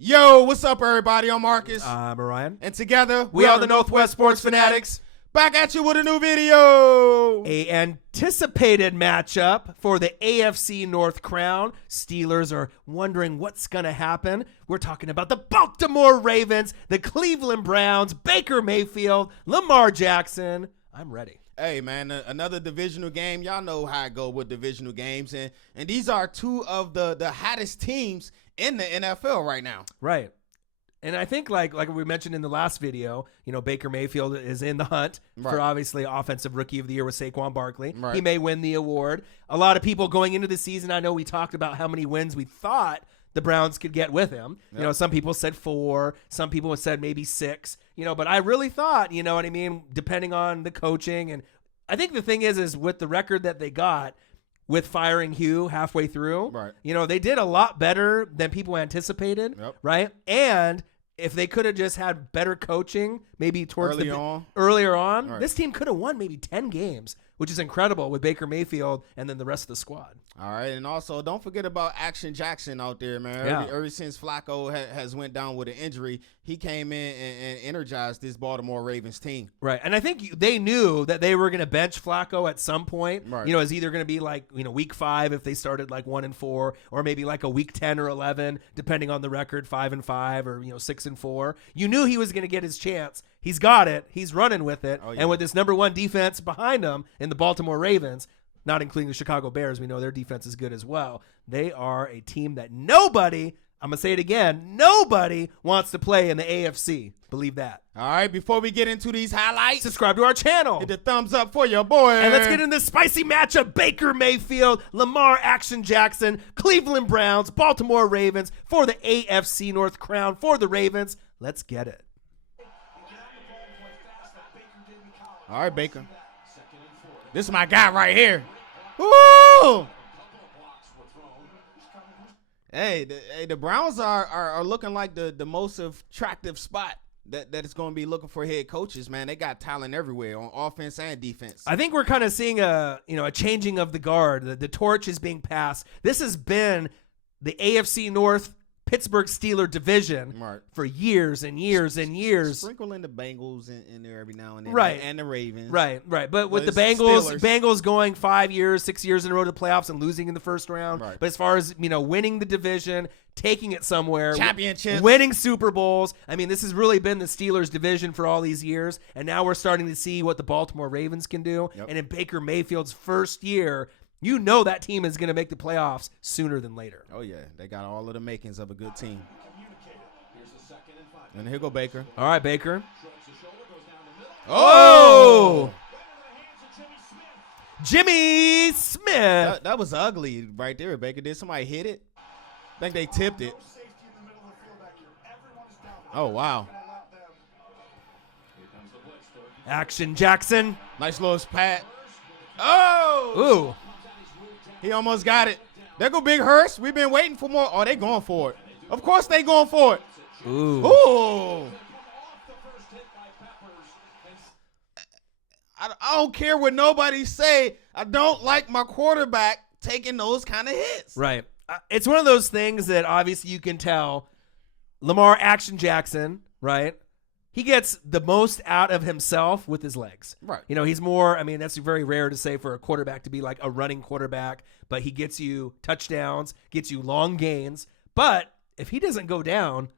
Yo, what's up, everybody? I'm Marcus. I'm Orion. And together, we are the Northwest Sports Fanatics. Back at you with a new video. A anticipated matchup for the AFC North crown. Steelers are wondering what's going to happen. We're talking about the Baltimore Ravens, the Cleveland Browns, Baker Mayfield, Lamar Jackson. I'm ready. Hey, man, another divisional game. Y'all know how I go with divisional games. And these are two of the hottest teams in the NFL right now. Right. And I think like we mentioned in the last video, you know, Baker Mayfield is in the hunt for obviously Offensive Rookie of the Year with Saquon Barkley. Right. He may win the award. A lot of people going into the season, I know we talked about how many wins we thought the Browns could get with him. Yep. You know, some people said 4, some people said maybe 6, you know, but I really thought, you know what I mean, depending on the coaching. And I think the thing is with the record that they got, with firing Hugh halfway through, right, you know, they did a lot better than people anticipated, right? And if they could have just had better coaching, maybe towards earlier on, right, this team could have won maybe 10 games, which is incredible with Baker Mayfield and then the rest of the squad. All right, and also don't forget about Action Jackson out there, man. Yeah. Ever since Flacco has went down with an injury, he came in and energized this Baltimore Ravens team. Right, and I think they knew that they were going to bench Flacco at some point. Right. You know, it's either going to be like, you know, week 5 if they started like 1-4, or maybe like a week 10 or 11, depending on the record, 5-5 or, you know, 6-4. You knew he was going to get his chance. He's got it. He's running with it. Oh, yeah. And with this number 1 defense behind him in the Baltimore Ravens, not including the Chicago Bears, we know their defense is good as well. They are a team that nobody, I'm going to say it again, nobody wants to play in the AFC. Believe that. All right, before we get into these highlights, subscribe to our channel. Hit the thumbs up for your boy. And let's get in this spicy matchup. Baker Mayfield, Lamar Action Jackson, Cleveland Browns, Baltimore Ravens for the AFC North crown for the Ravens. Let's get it. All right, Baker. This is my guy right here. Woo! Hey, the Browns are looking like the most attractive spot that it's going to be looking for head coaches, man. They got talent everywhere on offense and defense. I think we're kind of seeing a changing of the guard. The torch is being passed. This has been the AFC North Pittsburgh Steelers division for years and years and years. Sprinkle in the Bengals in there every now and then, right? And the Ravens, right. But with the Bengals going 5 years, 6 years in a row to the playoffs and losing in the first round. Right. But as far as, you know, winning the division, taking it somewhere, championships, winning Super Bowls. I mean, this has really been the Steelers division for all these years, and now we're starting to see what the Baltimore Ravens can do. Yep. And in Baker Mayfield's first year, you know that team is going to make the playoffs sooner than later. Oh, yeah. They got all of the makings of a good team. And here go Baker. All right, Baker. Oh! Jimmy Smith. That was ugly right there, Baker. Did somebody hit it? I think they tipped it. Oh, wow. Action Jackson. Nice little pat. Oh! Ooh. He almost got it. There go Big Hurst. We've been waiting for more. Oh, they going for it. Of course they going for it. Ooh. Ooh. I don't care what nobody say. I don't like my quarterback taking those kind of hits. Right. It's one of those things that obviously you can tell Lamar Action Jackson, right? He gets the most out of himself with his legs. Right. You know, he's more, I mean, that's very rare to say for a quarterback to be like a running quarterback, but he gets you touchdowns, gets you long gains. But if he doesn't go down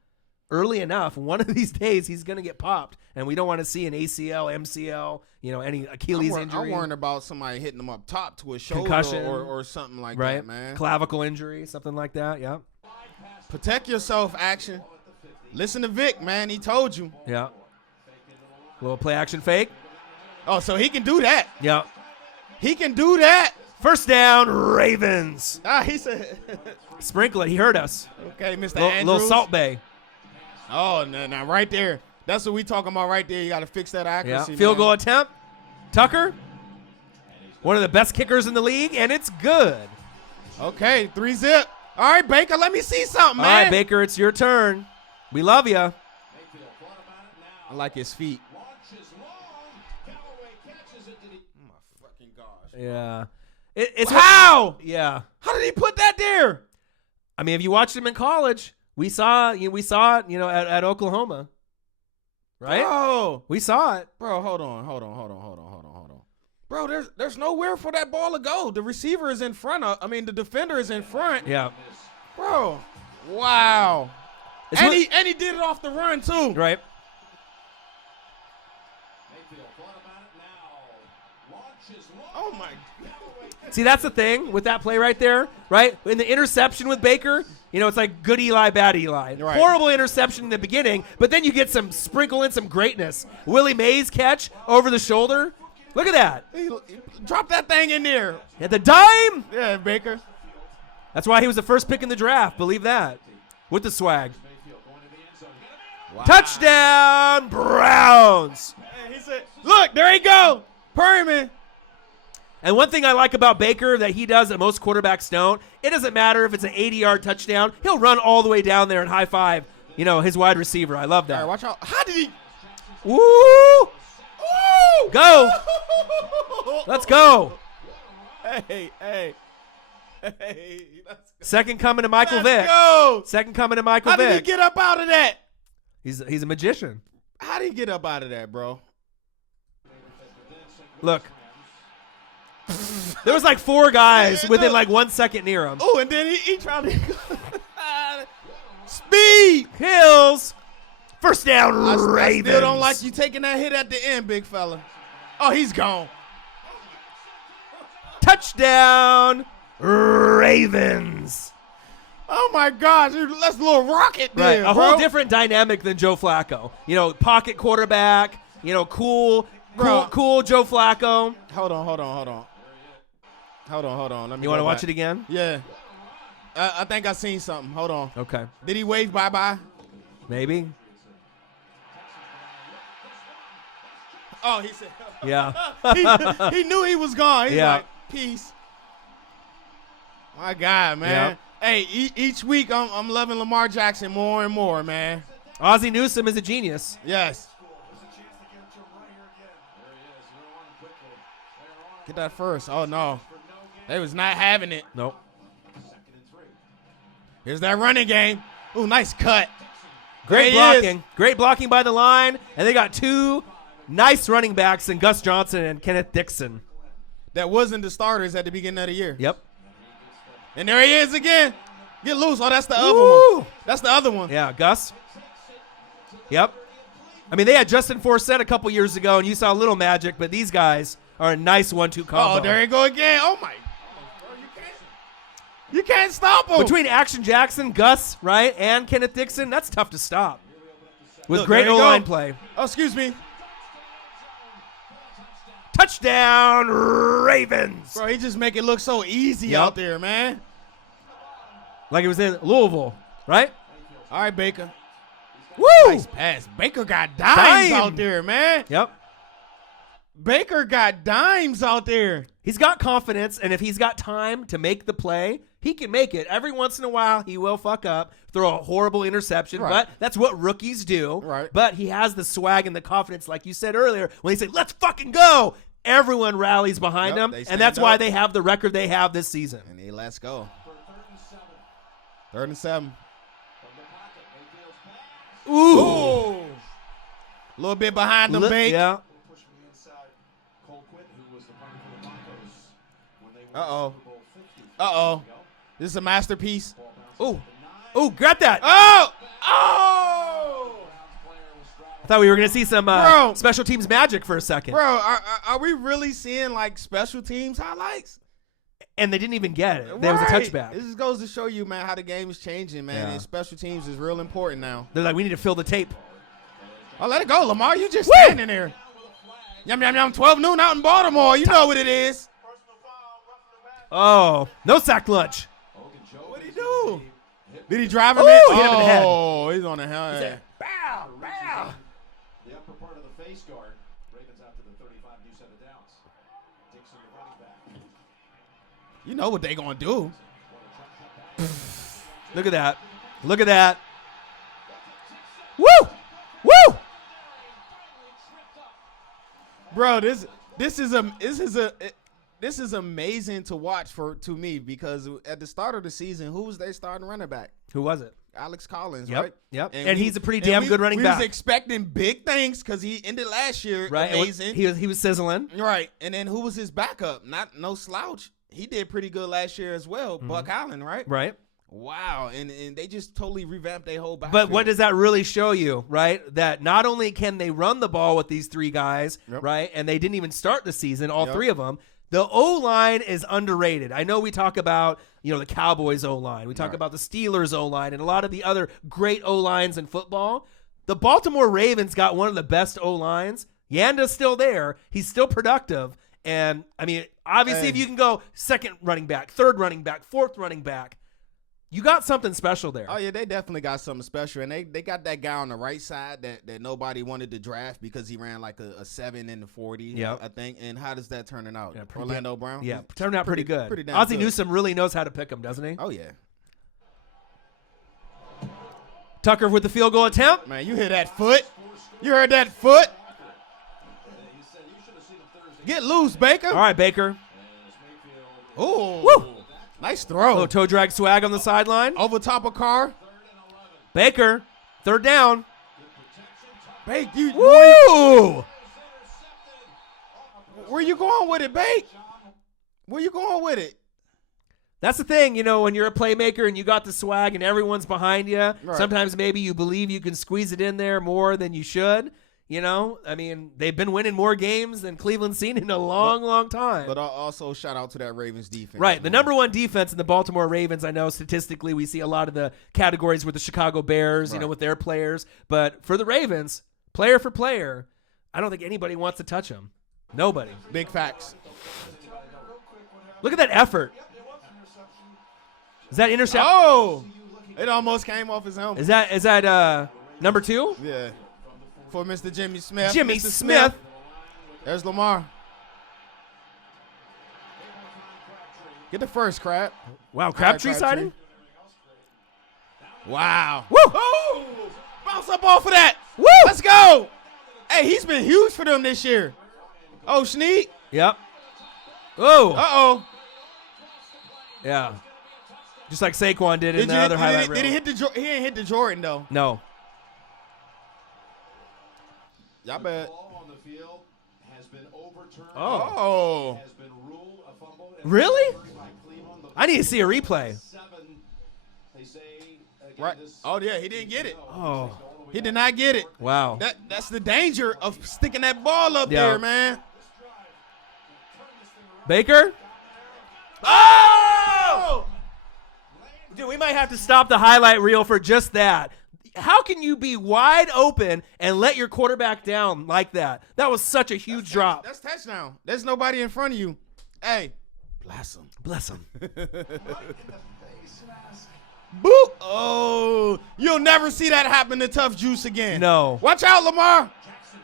early enough, one of these days he's going to get popped. And we don't want to see an ACL, MCL, you know, any Achilles injury. I'm worrying about somebody hitting him up top to his shoulder concussion, or something like that, man. Clavicle injury, something like that, yeah. Protect yourself, Action. Listen to Vic, man. He told you. Yeah. Little play action fake. Oh, so he can do that. Yeah. He can do that. First down, Ravens. He said. Sprinkle it. He heard us. Okay, Mr. Andrews. Little Salt Bay. Oh, now right there. That's what we talking about right there. You got to fix that accuracy, yeah. Field goal attempt. Tucker. One of the best kickers in the league, and it's good. Okay, 3-zip. All right, Baker, let me see something, man. All right, Baker, it's your turn. We love you. I like his feet. Oh, my fucking gosh. Yeah. It's how? Yeah. How did he put that there? I mean, if you watched him in college We saw it, at Oklahoma. Right? Oh, We saw it. bro, hold on. Bro, there's nowhere for that ball to go. The receiver is in front the defender is in front. Yeah. Bro, wow. It's And what- he did it off the run too. Right. Oh my. See, that's the thing with that play right there, right? In the interception with Baker, it's like good Eli, bad Eli. Right. Horrible interception in the beginning, but then you get sprinkle in some greatness. Willie Mays catch over the shoulder. Look at that. Drop that thing in there. At the dime. Yeah, Baker. That's why he was the first pick in the draft. Believe that. With the swag. Wow. Touchdown, Browns. And he said, look, there he go. Perryman. And one thing I like about Baker that he does that most quarterbacks don't, it doesn't matter if it's an 80-yard touchdown. He'll run all the way down there and high five, his wide receiver. I love that. All right, watch out. How did he? Woo! Ooh! Go. Let's go. Hey. Second coming to Michael Let's Vick. go. Second coming to Michael How did he Vick. get up out of that? He's a magician. How did he get up out of that, bro? Look. There was like 4 guys within like 1 second near him. Oh, and then he tried to speed. Hills. First down, I Ravens. still don't like you taking that hit at the end, big fella. Oh, he's gone. Touchdown, Ravens. Oh my gosh, that's a little rocket there, Right, a bro. whole different dynamic than Joe Flacco. Pocket quarterback. Cool Joe Flacco. Hold on. Let me You want to go watch back. it again? Yeah. I think I seen something. Hold on. Okay, Did he wave bye-bye? maybe. Oh, he said. Yeah. he knew he was gone. He's Yeah. like, peace. My God, man. Hey, each week I'm loving Lamar Jackson more and more, man. Ozzie Newsome is a genius. Yes. Get that first. Oh, no. They was not having it. Nope. Here's that running game. Ooh, nice cut. Great There he is. blocking. Great blocking by the line. And they got 2 nice running backs in Gus Johnson and Kenneth Dixon. That wasn't the starters at the beginning of the year. Yep. And there he is again. Get loose. Oh, that's the other Woo! one. That's the other one. Yeah, Gus. Yep. They had Justin Forsett a couple years ago, and you saw a little magic, but these guys are a nice 1-2 combo. Oh, there you go again. Oh, my. You can't stop him. Between Action Jackson, Gus, right, and Kenneth Dixon, that's tough to stop. With Look, great there you O-line go. play. Oh, excuse me. Touchdown, Ravens. Bro, he just make it look so easy Yep. out there, man. Like it was in Louisville, right? All right, Baker. Woo! Nice pass. Baker got dimes out there, man. Yep. Baker got dimes out there. He's got confidence, and if he's got time to make the play, he can make it. Every once in a while, he will fuck up, throw a horrible interception, Right. but that's what rookies do. Right. But he has the swag and the confidence, like you said earlier, when he said, let's fucking go. Everyone rallies behind Yep, him, they and stand that's why up. they have the record they have this season. And he let's go. 3rd and 7. Ooh. A little bit behind them, Bake. Yeah. Uh-oh. This is a masterpiece. Ooh. Ooh, grab that. Oh! I thought we were going to see some Bro. special teams magic for a second. Bro, are we really seeing, like, special teams highlights? And they didn't even get it. There was a Right. touchback. This just goes to show you, man, how the game is changing, man. Yeah. And special teams is real important now. They're like, we need to fill the tape. Oh, let it go, Lamar. You just Woo! standing there. Yum, yum, yum. 12 noon out in Baltimore. You know what it is. Oh, no sack lunch. What'd he do? Did he drive him Ooh, in? hit him in the head. Oh, he's on the head. Bow, bow. The upper part of the face guard. Ravens out to the 35, new set of downs. Dixon, the running back. You know what they gonna do. Look at that. Look at that. Woo! Woo! Bro, this is amazing to watch to me because at the start of the season, who was they starting running back? Who was it? Alex Collins, Yep, right? yep. And he's a pretty damn good running we back. was expecting big things because he ended last year amazing. He was sizzling. Right. And then who was his backup? No slouch. He did pretty good last year as well. Buck Allen, right? Right. Wow. And they just totally revamped their whole backfield. But what does that really show you, right? That not only can they run the ball with these three guys, right? And they didn't even start the season, all three of them. The O-line is underrated. I know we talk about, the Cowboys O-line. We talk about the Steelers O-line and a lot of the other great O-lines in football. The Baltimore Ravens got one of the best O-lines. Yanda's still there. He's still productive. And, I mean, obviously if you can go second running back, third running back, fourth running back, you got something special there. Oh, yeah, they definitely got something special. And they got that guy on the right side that nobody wanted to draft because he ran like a 7 in the 40, I think. And how does that turn out? Yeah, Orlando Brown? Yeah, turned out pretty good. Pretty damn Ozzie good. Newsome really knows how to pick him, doesn't he? Oh, yeah. Tucker with the field goal attempt. Man, you hear that foot? You heard that foot? Get loose, Baker. All right, Baker. Ooh. Woo. Nice throw. Little toe drag swag on the sideline. Over top of Carr. Baker, third down. Bake, you. Woo! Where you going with it, Bake? Where you going with it? That's the thing, when you're a playmaker and you got the swag and everyone's behind you, sometimes maybe you believe you can squeeze it in there more than you should. I mean, they've been winning more games than Cleveland's seen in a long time. But also shout out to that Ravens defense. Right, man. the number one defense in the Baltimore Ravens. I know statistically we see a lot of the categories with the Chicago Bears, with their players. But for the Ravens, player for player, I don't think anybody wants to touch them. Nobody. Big facts. Look at that effort. Is that interception? Oh, it almost came off his helmet. Is that number 2? Yeah. For Mr. Jimmy Smith. Jimmy Mr. Smith. There's Lamar. Get the first, Crab. Wow, Crabtree sighting? Wow. Woo! Oh, bounce up off of that. Woo! Let's go. Hey, he's been huge for them this year. Oh, Sneak. Yep. Oh. Uh-oh. Yeah. Just like Saquon did in the other highlight reel. Did he hit he ain't hit the Jordan, though. No. Y'all bet. Ball on the field has been overturned. Oh. Has been ruled a fumble. And Really? by Cleveland. The I need to see a replay. 7. They say again, Right. this Oh, yeah, he didn't get it. Oh. He did not get it. Wow. That's the danger of sticking that ball up Yeah. there, man. Baker? Oh! Dude, we might have to stop the highlight reel for just that. How can you be wide open and let your quarterback down like that? That was such a huge drop. That's touchdown. There's nobody in front of you. Hey, bless him. Bless him. Boop. Oh, you'll never see that happen to Tough Juice again. No. Watch out, Lamar.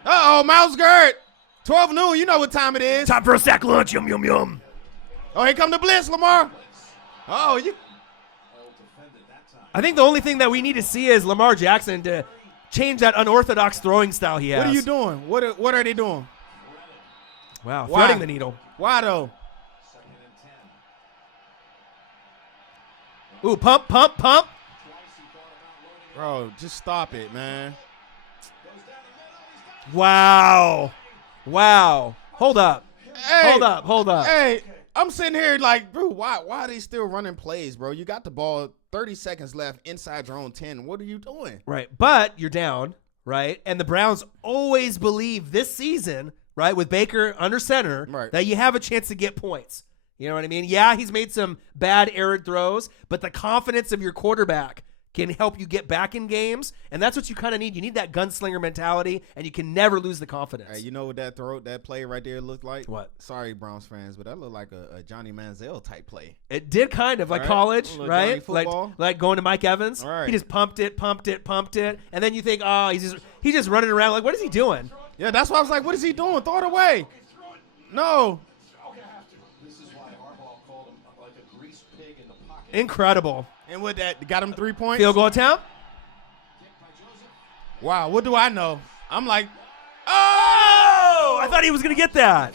Uh-oh, Miles Garrett. 12 noon, you know what time it is. Time for a sack lunch. Yum, yum, yum. Oh, here come the blitz, Lamar. Oh, you. I think the only thing that we need to see is Lamar Jackson to change that unorthodox throwing style he has. What are you doing? What are they doing? Wow, Why? threading the needle. Why, though? Ooh, pump, pump, pump. Bro, just stop it, man. Wow. Wow. Hold up. Hey, Hold up. Hey, I'm sitting here like, bro, why are they still running plays, bro? You got the ball, 30 seconds left inside your own 10. What are you doing? Right, but you're down, right? And the Browns always believe this season, right, with Baker under center, Right. that you have a chance to get points. You know what I mean? Yeah, he's made some bad errant throws, but the confidence of your quarterback can help you get back in games, and that's what you kind of need. You need that gunslinger mentality, and you can never lose the confidence. Hey, you know what that play right there looked like? What? Sorry, Browns fans, but that looked like a Johnny Manziel type play. It did kind of like Right. college, Little right? Johnny football. Like going to Mike Evans. Right. He just pumped it, and then you think, oh, he's just running around. Like, what is he doing? Yeah, that's why I was like, what is he doing? Throw it away. No. This is why Harbaugh called him like a grease pig in the pocket. Incredible. And with that, got him 3 points? Field goal attempt. Wow, what do I know? I'm like, Oh! I thought he was going to get that.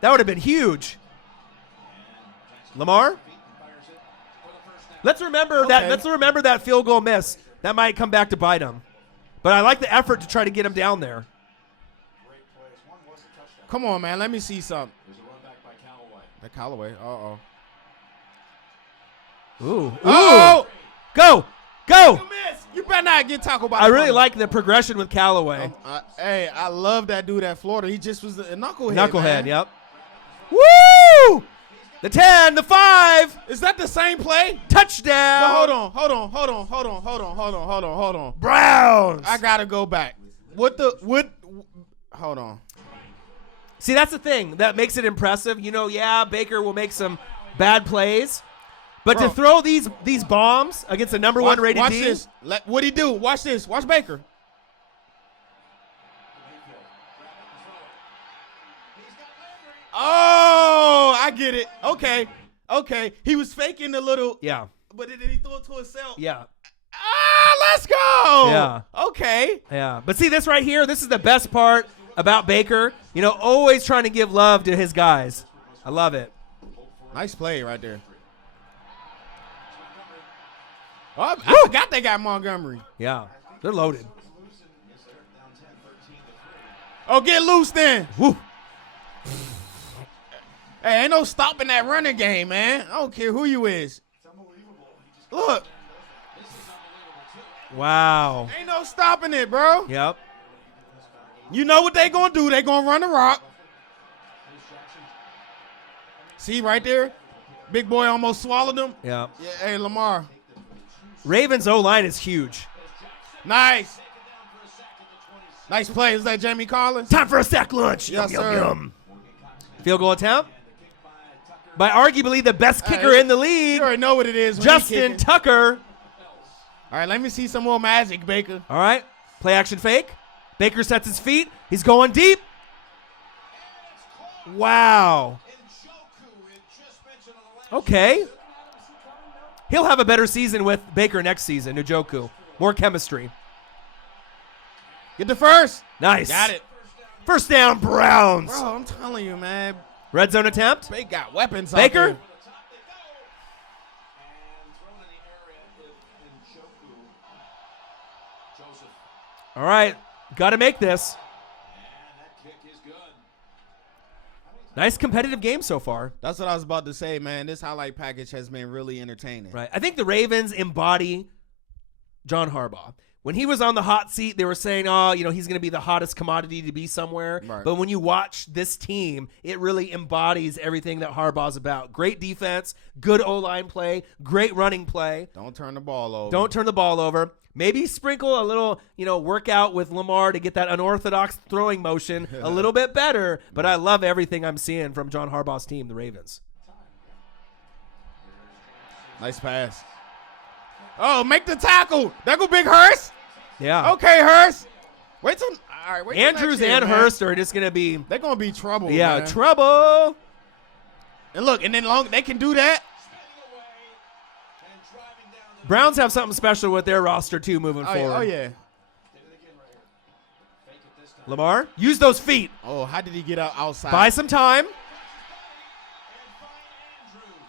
That would have been huge. Lamar? Let's remember that. Let's remember that field goal miss. That might come back to bite him. But I like the effort to try to get him down there. Come on, man. Let me see something. There's a run back by Callaway. The Callaway. Uh-oh. Ooh. Oh! Go. You miss. You better not get tackled by I the really corner. like the progression with Callaway. Hey, I love that dude at Florida. He just was a knucklehead. Knucklehead, man. yep. Woo! The 10, the 5. Is that the same play? Touchdown. But hold on. Browns. I gotta go back. Hold on. See, that's the thing that makes it impressive. Baker will make some bad plays. But to throw these bombs against the number one rated watch team. This. What'd he do? Watch this. Watch Baker. Oh, I get it. Okay. He was faking the little. Yeah. But then he threw it to himself. Yeah. Let's go. Yeah. Okay. Yeah. But see, this right here, this is the best part about Baker. Always trying to give love to his guys. I love it. Nice play right there. Oh, I forgot they got Montgomery. Yeah. They're loaded. Oh, get loose then. Woo. Hey, ain't no stopping that running game, man. I don't care who you is. Look, Wow. ain't no stopping it, bro. Yep. You know what they gonna do? They gonna run the rock. See right there? Big boy almost swallowed him. Yeah. Yeah, hey, Lamar. Ravens O-line is huge. Nice. Nice play. Is that Jamie Collins? Time for a sack lunch. Yes, Yum, sir. yum, yum. Field goal attempt by arguably the best kicker in the You league, already know what it is. When he Justin kicking. Tucker. All right, let me see some more magic, Baker. All right. Play action fake. Baker sets his feet. He's going deep. Wow. Okay. He'll have a better season with Baker next season, Njoku. More chemistry. Get the first. Nice. Got it. First down, Browns. Bro, I'm telling you, man. Red zone attempt. They got weapons out Baker. there. All right. Got to make this. Nice competitive game so far. That's what I was about to say, man. This highlight package has been really entertaining. Right. I think the Ravens embody John Harbaugh. When he was on the hot seat, they were saying, he's going to be the hottest commodity to be somewhere. Right. But when you watch this team, it really embodies everything that Harbaugh's about. Great defense, good O-line play, great running play. Don't turn the ball over. Don't turn the ball over. Maybe sprinkle a little, workout with Lamar to get that unorthodox throwing motion a little bit better. But I love everything I'm seeing from John Harbaugh's team, the Ravens. Nice pass. Oh, make the tackle. There go Big Hurst. Yeah. Okay, Hurst. Wait till Andrews next year, and man. Hurst are just going to be, They're gonna be trouble. yeah, man. trouble. And look, and then they can do that. Browns have something special with their roster, too, moving Oh, forward. yeah. Lamar, use those feet. Oh, how did he get outside? Buy some time.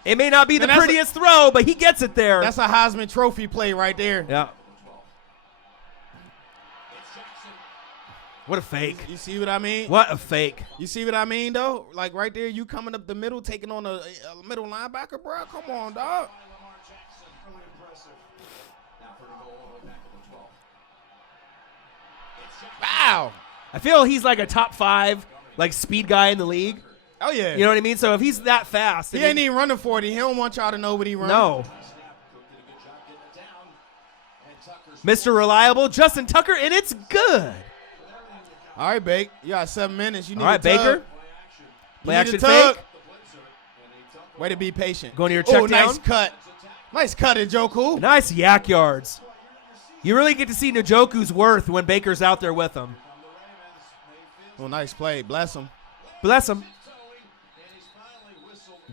It may not be the Man, that's prettiest throw, but he gets it there. That's a Heisman Trophy play right there. Yeah. What a fake. You see what I mean? What a fake. You see what I mean, though? Like right there, you coming up the middle, taking on a middle linebacker, bro. Come on, dog. Wow. I feel he's like a top 5 speed guy in the league. Oh, yeah. You know what I mean? So if he's that fast. He ain't even running 40. He don't want y'all to know what he running. No. Mr. Reliable, Justin Tucker, and it's good. All right, Bake. You got 7 minutes. You need All right, a tug. Baker. Play You need action a tug. fake. Way to be patient. Going to your check down. Nice cut. Nice cut, Njoku. Nice yak yards. You really get to see Njoku's worth when Baker's out there with him. Oh, nice play. Bless him. Bless him.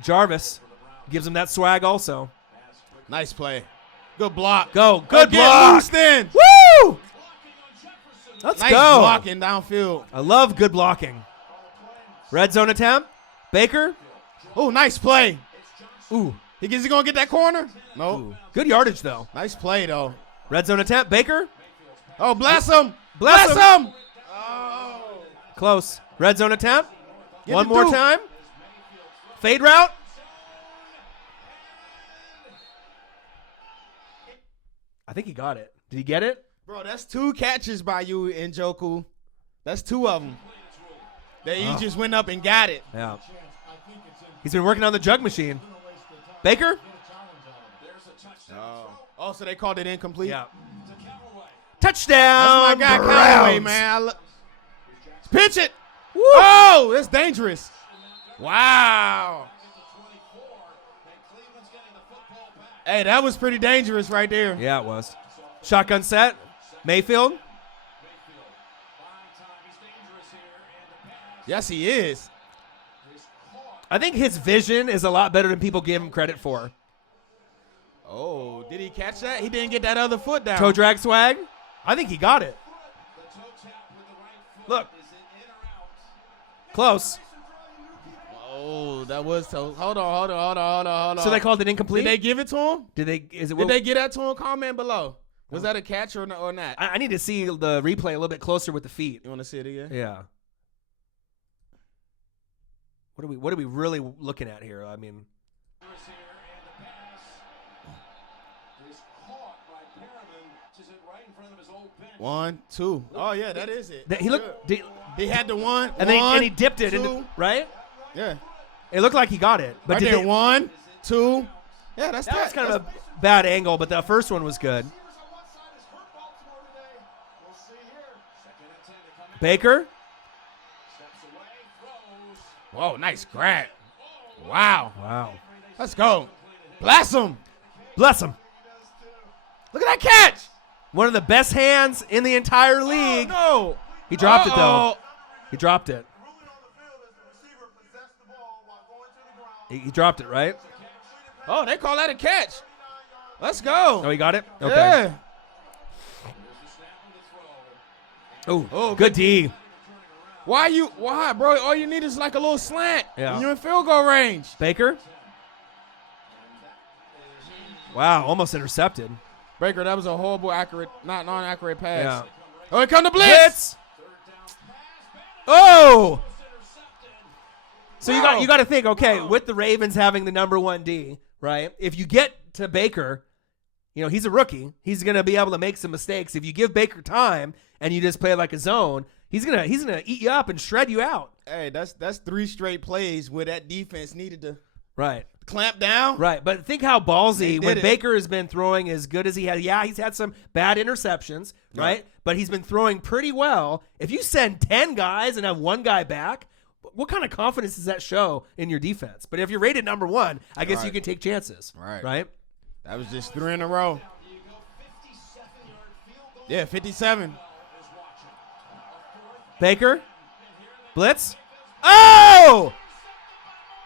Jarvis gives him that swag also. Nice play. Good block. Go. Good Get block. loose then. Woo! Let's Nice go. blocking downfield. I love good blocking. Red zone attempt. Baker. Oh, nice play. Ooh. Is he going to get that corner? No. Ooh. Good yardage, though. Nice play, though. Red zone attempt. Baker. Oh, bless him. Bless him. Oh. Close. Red zone attempt. Get One the more dude. time. Fade route. I think he got it. Did he get it? Bro, that's 2 catches by you, Njoku. That's 2 of them. That he just went up and got it. Yeah. He's been working on the jug machine. Baker? Oh, so they called it incomplete? Yeah. Touchdown. That's my guy, Browns. Callaway, man. Pitch it. Woo. Oh, that's dangerous. Wow. Hey, that was pretty dangerous right there. Yeah, it was. Shotgun set. Mayfield. Yes, he is. I think his vision is a lot better than people give him credit for. Oh, did he catch that? He didn't get that other foot down. Toe drag swag. I think he got it. Look. Close. Oh, that was so. Hold on. So they called it incomplete? Did they give it to him? Did they? Is it? Did they get that to him? Comment below. Was that a catch or not? I need to see the replay a little bit closer with the feet. You want to see it again? Yeah. What are we really looking at here? I mean, One, two. Oh yeah, that is it. he looked. He had the one, And he dipped it two. into right. Yeah. It looked like he got it, but Right did there, they, 1, 2. Yeah, that's that was kind of a bad angle, but the first one was good. Baker. Whoa, nice grab. Wow. Wow. Let's go. Bless him. Bless him. Look at that catch. One of the best hands in the entire league. Oh, no. He dropped it though. Uh-oh. He dropped it. He dropped it, right? Oh, they call that a catch. Let's go. Oh, he got it? Okay. Yeah. Oh, good D. Why, bro? All you need is like a little slant. Yeah. And you're in field goal range. Baker. Wow, almost intercepted. Baker, that was a horrible non-accurate pass. Yeah. Oh, here come the blitz. Blitz. Oh. So Wow. you got to think, okay, with the Ravens having the number 1 D, right? If you get to Baker, he's a rookie. He's going to be able to make some mistakes. If you give Baker time and you just play like a zone, he's gonna eat you up and shred you out. Hey, that's 3 straight plays where that defense needed to Right. clamp down. Right, but think how ballsy They when did it. Baker has been throwing as good as he has. Yeah, he's had some bad interceptions, right? But he's been throwing pretty well. If you send 10 guys and have 1 guy back, what kind of confidence does that show in your defense? But if you're rated number 1, I guess you can take chances. Right? That was just 3 in a row. Yeah, 57. Baker. Blitz. Oh!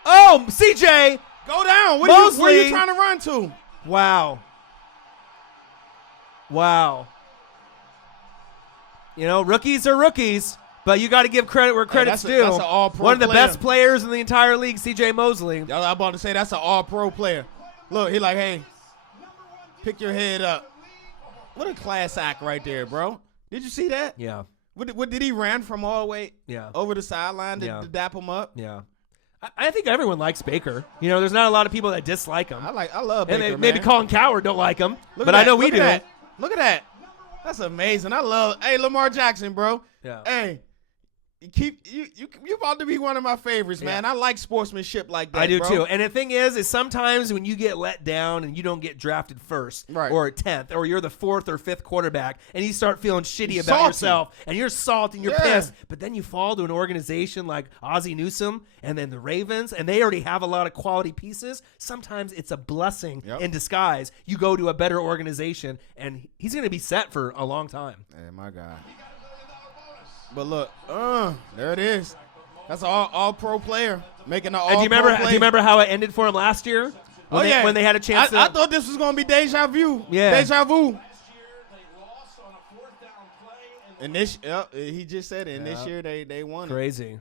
Oh, CJ. Go down. Where Mosley. are you trying to run to? Wow. Rookies are rookies, but you got to give credit where credit's due. That's an all-pro One of the player. best players in the entire league, CJ Mosley. I'm about to say that's an all-pro player. Look, he like, hey, pick your head up. What a class act right there, bro. Did you see that? Yeah. What did he ran from all the way Yeah. over the sideline to, Yeah. to dap him up? Yeah. I think everyone likes Baker. There's not a lot of people that dislike him. I love Baker, And maybe man. Colin Coward don't like him, Look but at I know that. we Look do. at that. Look at that. That's amazing. Hey, Lamar Jackson, bro. Yeah. Hey, you about to be one of my favorites, man. I like sportsmanship like that. I do bro. too. And the thing is sometimes when you get let down and you don't get drafted first Right. or 10th or you're the 4th or 5th quarterback and you start feeling shitty You're about salty. yourself and you're salty and you're Yeah. pissed, but then you fall to an organization like Ozzie Newsome and then the Ravens and they already have a lot of quality pieces. Sometimes it's a blessing in disguise. You go to a better organization and he's going to be set for a long time. Hey, my God. But look, there it is. That's an all-pro player making an all-pro And do you play. remember how it ended for him last year? When they had a chance I thought this was going to be deja vu. Yeah. Deja vu. And he just said it. And this year they won it. Crazy.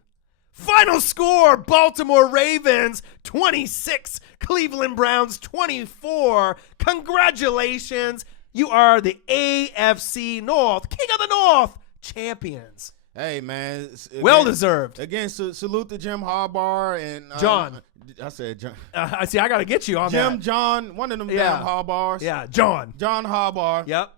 Final score, Baltimore Ravens 26, Cleveland Browns 24. Congratulations. You are the AFC North, King of the North, champions. Hey, man. Well deserved. Again, salute to Jim Harbaugh and John. I said John. I see. I got to get you on that. John, one of them damn Harbaughs. Yeah, John Harbaugh. Yep.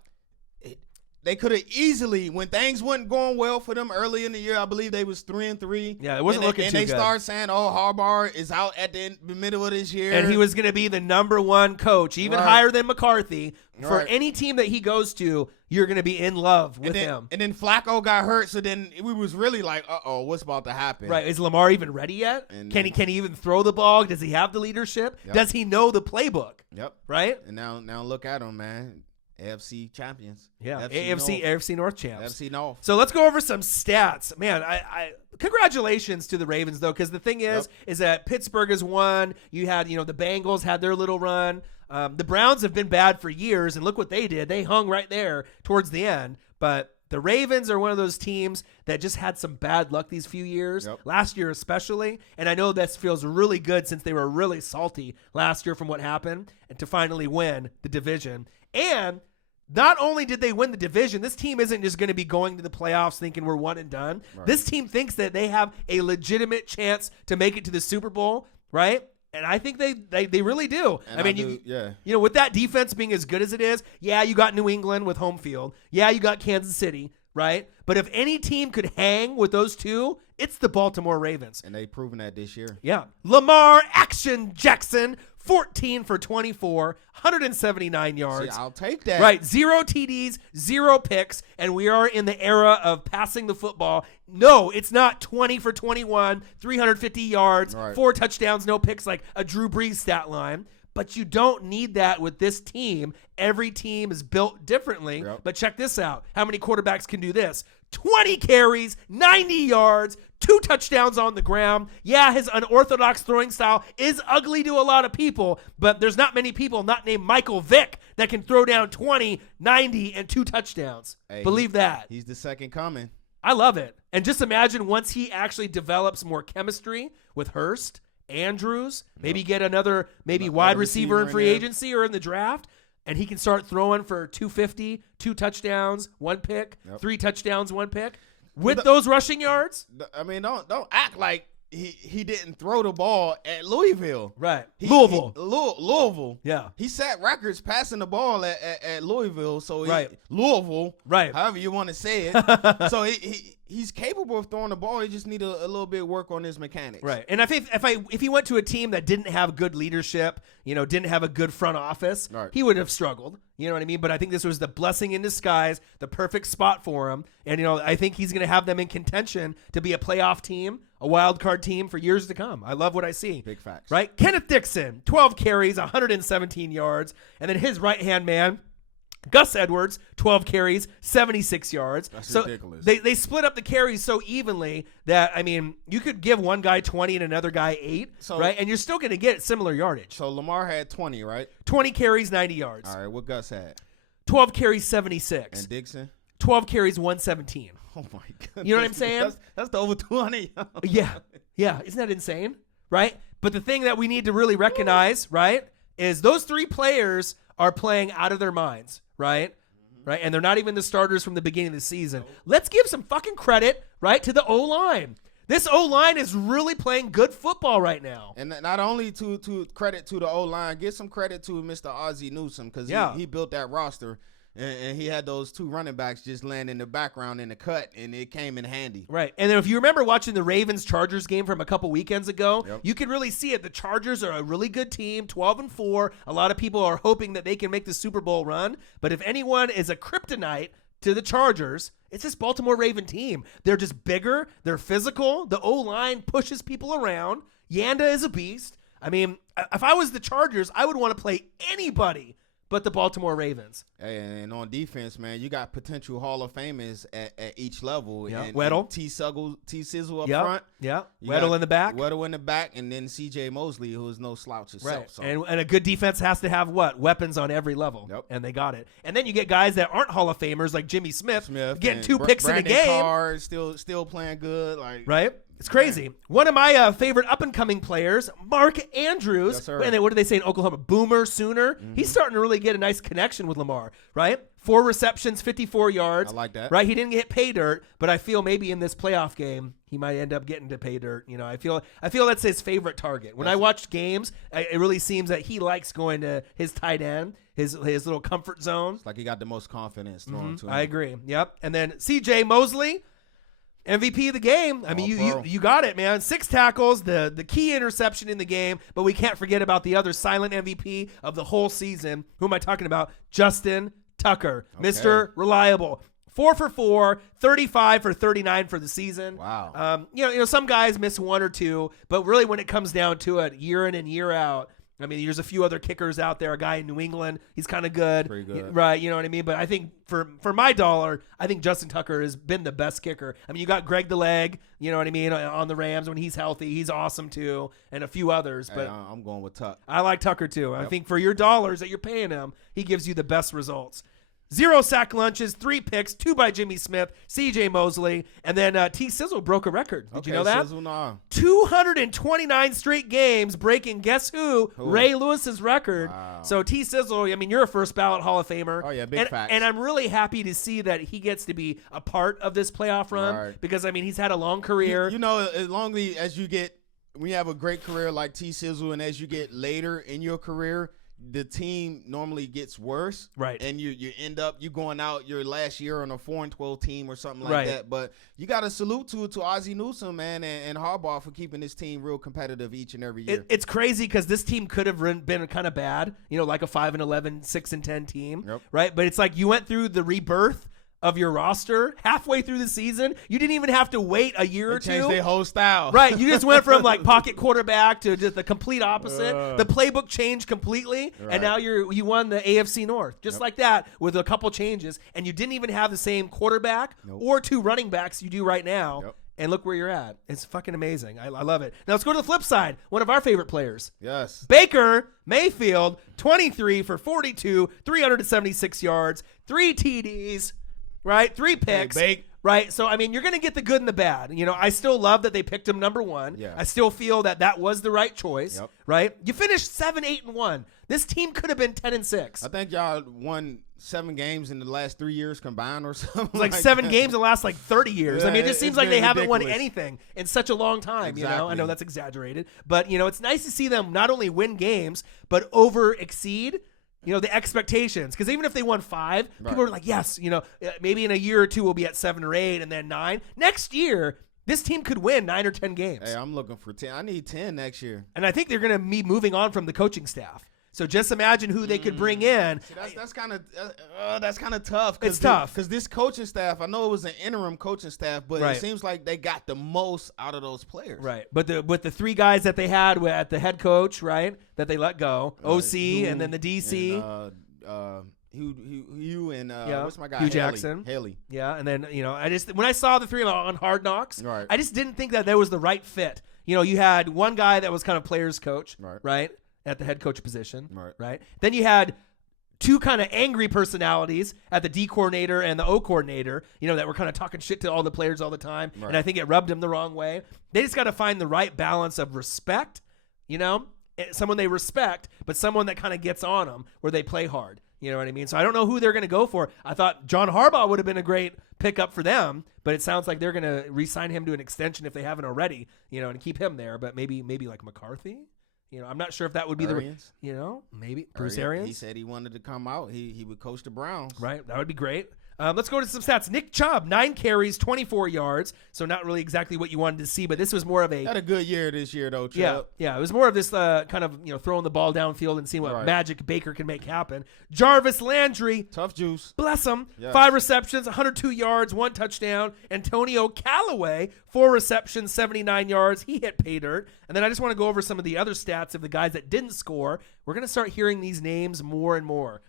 They could have easily, when things weren't going well for them early in the year, I believe they was 3-3. Yeah, it wasn't looking too good. And they start saying, "Oh, Harbaugh is out at the middle of this year," and he was going to be the number one coach, even higher than McCarthy. For any team that he goes to, you're going to be in love with him. And then Flacco got hurt, so then we was really like, "Uh-oh, what's about to happen?" Right? Is Lamar even ready yet? Can he even throw the ball? Does he have the leadership? Yep. Does he know the playbook? Yep. Right. And now look at him, man. AFC champions. Yeah, AFC North champs. AFC North. So let's go over some stats. Man, I congratulations to the Ravens, though, because the thing is that Pittsburgh has won. You had, the Bengals had their little run. The Browns have been bad for years, and look what they did. They hung right there towards the end. But the Ravens are one of those teams that just had some bad luck these few years, last year especially. And I know this feels really good since they were really salty last year from what happened, and to finally win the division. And not only did they win the division, this team isn't just going to be going to the playoffs thinking we're one and done. Right. This team thinks that they have a legitimate chance to make it to the Super Bowl, right? And I think they really do. And I mean, with that defense being as good as it is, you got New England with home field. Yeah, you got Kansas City, right? But if any team could hang with those two, it's the Baltimore Ravens. And they've proven that this year. Yeah. Lamar Action Jackson, 14 for 24, 179 yards. See, I'll take that. Right. 0 TDs, 0 picks, and we are in the era of passing the football. No, it's not 20 for 21, 350 yards, 4 touchdowns, no picks like a Drew Brees stat line. But you don't need that with this team. Every team is built differently. Yep. But check this out. How many quarterbacks can do this? 20 carries, 90 yards, 2 touchdowns on the ground. Yeah, his unorthodox throwing style is ugly to a lot of people, but there's not many people not named Michael Vick that can throw down 20, 90, and 2 touchdowns. Hey, believe that. He's the second coming. I love it. And just imagine once he actually develops more chemistry with Hurst, Andrews, maybe get another wide receiver in free agency or in the draft, and he can start throwing for 250, 2 touchdowns, 1 pick, 3 touchdowns, 1 pick. With those rushing yards? I mean, don't act like he didn't throw the ball at Louisville. Right. Louisville. Louisville. Yeah. He set records passing the ball at Louisville. So Louisville. Right. However you want to say it. So he's capable of throwing the ball. He just need a little bit of work on his mechanics. Right. And if he went to a team that didn't have good leadership, didn't have a good front office, he would have struggled. You know what I mean? But I think this was the blessing in disguise, the perfect spot for him. And, I think he's going to have them in contention to be a playoff team, a wild card team for years to come. I love what I see. Big facts. Right? Kenneth Dixon, 12 carries, 117 yards. And then his right-hand man, Gus Edwards, 12 carries, 76 yards. That's ridiculous. They split up the carries so evenly that, you could give one guy 20 and another guy 8, right? And you're still going to get similar yardage. So Lamar had 20, right? 20 carries, 90 yards. All right, what Gus had? 12 carries, 76. And Dixon? 12 carries, 117. Oh, my goodness. You know what I'm saying? That's the over 200. Yeah. Isn't that insane? Right? But the thing that we need to really recognize, right, is those 3 players are playing out of their minds, right? Right? And they're not even the starters from the beginning of the season. Let's give some fucking credit, right, to the O-line. This O-line is really playing good football right now. And not only to credit to the O-line, give some credit to Mr. Ozzie Newsome because he built that roster. And he had those 2 running backs just land in the background in the cut, and it came in handy. Right. And then if you remember watching the Ravens-Chargers game from a couple weekends ago, you could really see it. The Chargers are a really good team, 12-4. A lot of people are hoping that they can make the Super Bowl run. But if anyone is a kryptonite to the Chargers, it's this Baltimore Raven team. They're just bigger. They're physical. The O-line pushes people around. Yanda is a beast. If I was the Chargers, I would want to play anybody but the Baltimore Ravens. Hey, and on defense, man, you got potential Hall of Famers at each level. Yeah. And Weddle. T-Sizzle up front. Yeah. Weddle in the back. Weddle in the back, and then C.J. Mosley, who is no slouch himself. Right. So. And a good defense has to have what? Weapons on every level. Yep. And they got it. And then you get guys that aren't Hall of Famers like Jimmy Smith getting 2 picks Brandon in a game. Carr still playing good. Right. It's crazy. Man. One of my favorite up-and-coming players, Mark Andrews. Yes, sir. And then what do they say in Oklahoma? Boomer Sooner. Mm-hmm. He's starting to really get a nice connection with Lamar, right? 4 receptions, 54 yards. I like that. Right? He didn't get pay dirt, but I feel maybe in this playoff game, he might end up getting to pay dirt. You know, I feel that's his favorite target. When I watch games, it really seems that he likes going to his tight end, his little comfort zone. It's like he got the most confidence throwing to him. I agree. Yep. And then C.J. Mosley. MVP of the game. I mean, you got it, man. 6 tackles, the key interception in the game, but we can't forget about the other silent MVP of the whole season. Who am I talking about? Justin Tucker, Mr. Reliable. 4 for 4, 35 for 39 for the season. Wow. You know, some guys miss 1 or 2, but really when it comes down to it, year in and year out, I mean, there's a few other kickers out there. A guy in New England, he's kind of good. Pretty good. Right, you know what I mean? But I think for my dollar, I think Justin Tucker has been the best kicker. I mean, you got Greg the Leg, you know what I mean, on the Rams when he's healthy. He's awesome too, and a few others. But I'm going with Tuck. I like Tucker too. Yep. I think for your dollars that you're paying him, he gives you the best results. 0 sack lunches, 3 picks, 2 by Jimmy Smith, C.J. Mosley, and then T. Sizzle broke a record. Did you know that? Sizzle, nah. 229 straight games, breaking guess who? Ray Lewis's record. Wow. So T. Sizzle, I mean, you're a first ballot Hall of Famer. Oh yeah, big facts. And I'm really happy to see that he gets to be a part of this playoff run because I mean he's had a long career. You know, as long as you get, when you have a great career like T. Sizzle, and as you get later in your career, the team normally gets worse, right? And you end up going out your last year on a 4-12 team or something like that. But you got to salute to Ozzie Newsome, man, and Harbaugh for keeping this team real competitive each and every year. It's crazy because this team could have been kind of bad, you know, like a 5-11, 6-10 team, right? But it's like you went through the rebirth of your roster halfway through the season. You didn't even have to wait a year or two. Changed their whole style. Right. You just went from like pocket quarterback to just the complete opposite. The playbook changed completely, and now you won the AFC North just like that with a couple changes, and you didn't even have the same quarterback or 2 running backs you do right now. And look where you're at. It's fucking amazing. I love it. Now let's go to the flip side. One of our favorite players. Yes. Baker Mayfield, 23 for 42, 376 yards, 3 TDs. Right? 3 picks. Right? So, I mean, you're going to get the good and the bad. You know, I still love that they picked him number 1. Yeah. I still feel that was the right choice. Right? You finished 7-8-1. This team could have been 10-6. I think y'all won 7 games in the last 3 years combined or something. It's like 7 games in the last like 30 years. Yeah, I mean, it just seems like they haven't won ridiculous. anything in such a long time. Exactly. You know, I know that's exaggerated. But, you know, it's nice to see them not only win games, but over-exceed the expectations. Because even if they won 5, people are like, yes, maybe in a year or 2 we'll be at 7 or 8 and then 9. Next year, this team could win 9 or 10 games. Hey, I'm looking for 10. I need 10 next year. And I think they're going to be moving on from the coaching staff. So just imagine who they could bring in. See, that's kind of tough. It's tough because this coaching staff. I know it was an interim coaching staff, but it seems like they got the most out of those players. Right. But with the 3 guys that they had at the head coach, right, that they let go, OC and then the DC. Hugh and what's my guy? Hugh Jackson. Haley. Yeah, and then when I saw the 3 of them on Hard Knocks, I just didn't think that was the right fit. You had one guy that was kind of players coach, right? At the head coach position, right? Then you had 2 kind of angry personalities at the D coordinator and the O coordinator, that were kind of talking shit to all the players all the time, and I think it rubbed them the wrong way. They just got to find the right balance of respect, someone they respect, but someone that kind of gets on them where they play hard. You know what I mean? So I don't know who they're going to go for. I thought John Harbaugh would have been a great pickup for them, but it sounds like they're going to re-sign him to an extension if they haven't already, and keep him there. But maybe like McCarthy. I'm not sure if that would be Arians. Maybe Bruce Arians. He said he wanted to come out. He would coach the Browns. Right. That would be great. Let's go to some stats. Nick Chubb, 9 carries, 24 yards. So not really exactly what you wanted to see, but this was more of a... Had a good year this year, though, Chubb. Yeah. It was more of this kind of, throwing the ball downfield and seeing what magic Baker can make happen. Jarvis Landry. Tough juice. Bless him. Yes. 5 receptions, 102 yards, 1 touchdown. Antonio Callaway, 4 receptions, 79 yards. He hit pay dirt. And then I just want to go over some of the other stats of the guys that didn't score. We're going to start hearing these names more and more.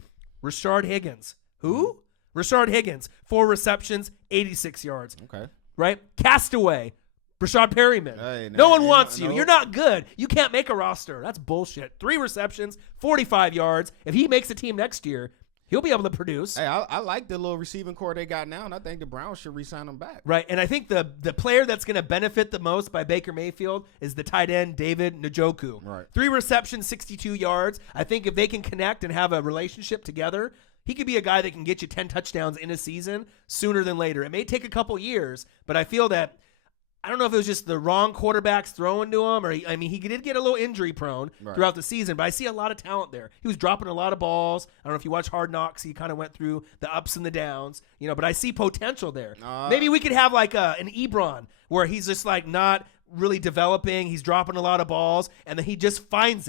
Rashard Higgins. Who? Rashard Higgins, 4 receptions, 86 yards. Okay. Right? Castaway, Rashad Perryman. Hey, no one wants you. You're not good. You can't make a roster. That's bullshit. 3 receptions, 45 yards. If he makes a team next year, He'll be able to produce. Hey, I like the little receiving core they got now, and I think the Browns should re-sign him back. Right, and I think the player that's going to benefit the most by Baker Mayfield is the tight end, David Njoku. Right. 3 receptions, 62 yards. I think if they can connect and have a relationship together, he could be a guy that can get you 10 touchdowns in a season sooner than later. It may take a couple years, but I feel that I don't know if it was just the wrong quarterbacks throwing to him, or he did get a little injury prone throughout the season, but I see a lot of talent there. He was dropping a lot of balls. I don't know if you watch Hard Knocks. He kind of went through the ups and the downs, but I see potential there. Maybe we could have like an Ebron where he's just like not really developing. He's dropping a lot of balls, and then he just finds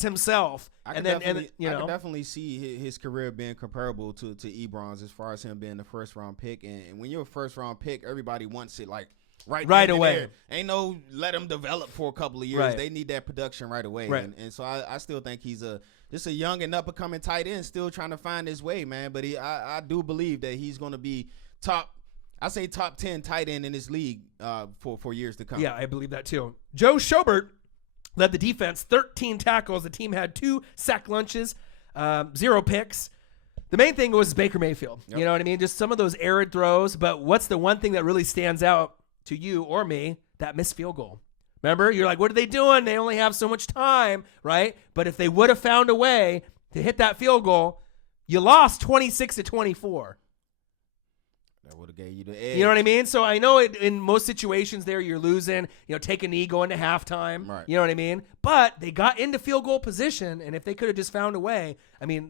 himself. I can definitely see his career being comparable to Ebron's as far as him being the first-round pick. And when you're a first-round pick, everybody wants it like right away. Ain't no let him develop for a couple of years. Right. They need that production right away. Right. And so I still think he's just a young and up-and-coming tight end still trying to find his way, man. But I do believe that he's going to be top 10 tight end in this league for years to come. Yeah, I believe that too. Joe Schobert led the defense, 13 tackles. The team had 2 sack lunches, 0 picks. The main thing was Baker Mayfield. Yep. You know what I mean? Just some of those arid throws. But what's the one thing that really stands out to you or me? That missed field goal. Remember? You're like, what are they doing? They only have so much time, right? But if they would have found a way to hit that field goal, you lost 26-24. That would have gave you the edge. You know what I mean? So I know in most situations there you're losing, take a knee going to halftime. Right. You know what I mean? But they got into field goal position, and if they could have just found a way,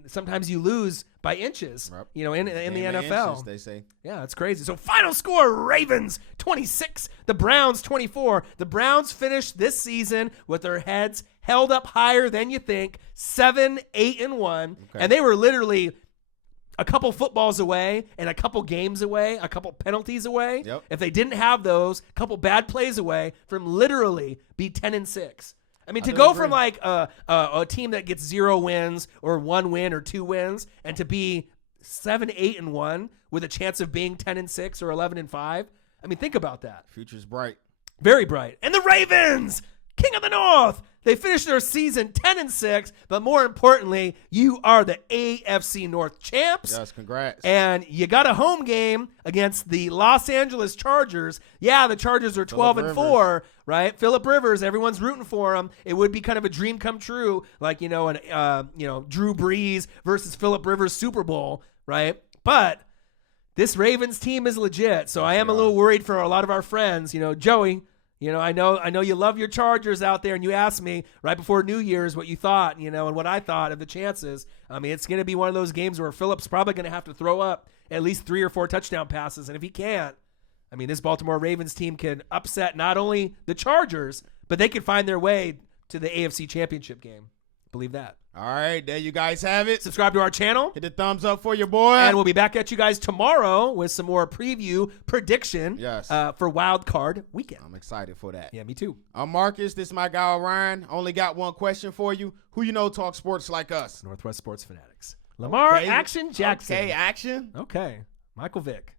sometimes you lose by inches, right. In the NFL. Inches, they say. Yeah, it's crazy. So final score, Ravens 26, the Browns 24. The Browns finished this season with their heads held up higher than you think, 7-8-1. Okay. And they were literally a couple footballs away and a couple games away, a couple penalties away. Yep. If they didn't have those, a couple bad plays away from literally be 10-6. To go from like a team that gets 0 wins or 1 win or 2 wins and to be 7-8-1 with a chance of being 10-6 or 11-5. Think about that. Future's bright. Very bright. And the Ravens, King of the North, they finished their season 10-6, but more importantly, you are the AFC North champs. Yes, congrats. And you got a home game against the Los Angeles Chargers. Yeah, the Chargers are 12-4, right? Phillip Rivers, everyone's rooting for him. It would be kind of a dream come true, like Drew Brees versus Phillip Rivers Super Bowl, right? But this Ravens team is legit, so I am a little worried for a lot of our friends. Joey. I know you love your Chargers out there, and you asked me right before New Year's what you thought, and what I thought of the chances. It's going to be one of those games where Phillip's probably going to have to throw up at least 3 or 4 touchdown passes, and if he can't, this Baltimore Ravens team can upset not only the Chargers, but they can find their way to the AFC Championship game. Believe that. All right, there you guys have it. Subscribe to our channel. Hit the thumbs up for your boy. And we'll be back at you guys tomorrow with some more prediction for Wild Card Weekend. I'm excited for that. Yeah, me too. I'm Marcus. This is my guy, Ryan. Only got one question for you. Who talk sports like us? Northwest Sports Fanatics. Lamar Action Jackson. Okay, Action. Okay. Michael Vick.